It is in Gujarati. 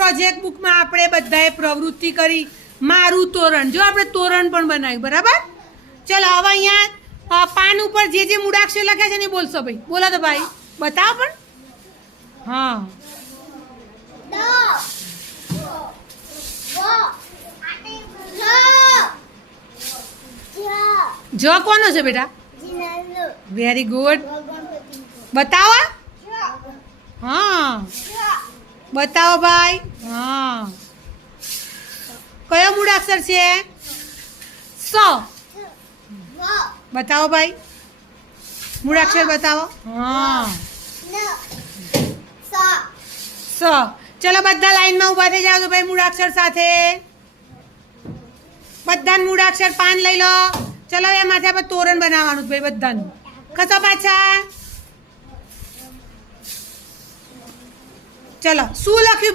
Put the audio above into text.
પ્રોજેક્ટ બુકમાં આપણે બધાએ પ્રવૃત્તિ કરી મારું તોરણ જો આપણે તોરણ પણ બનાવ્યું બરાબર ચલો હવે અહીંયા પાન ઉપર જે મૂળાક્ષર લખ્યા છે ને બોલશો ભાઈ બોલો તો ભાઈ બતાવો પણ હા જ કોનો છે બેટા વેરી ગુડ બતાવો હા બતાવો ભાઈ હા કયો મૂળાક્ષર છે સ બતાવો ભાઈ મૂળાક્ષર બતાવો હા સ ચલો બધા લાઈનમાં ઊભા થઈ જાઓ તો ભાઈ મૂળાક્ષર સાથે બધાને મૂળાક્ષર પાન લઈ લો ચલો એમાંથી આપણે તોરણ બનાવવાનું ભાઈ બધાનું ખસો પાછા ચલો શું લખ્યું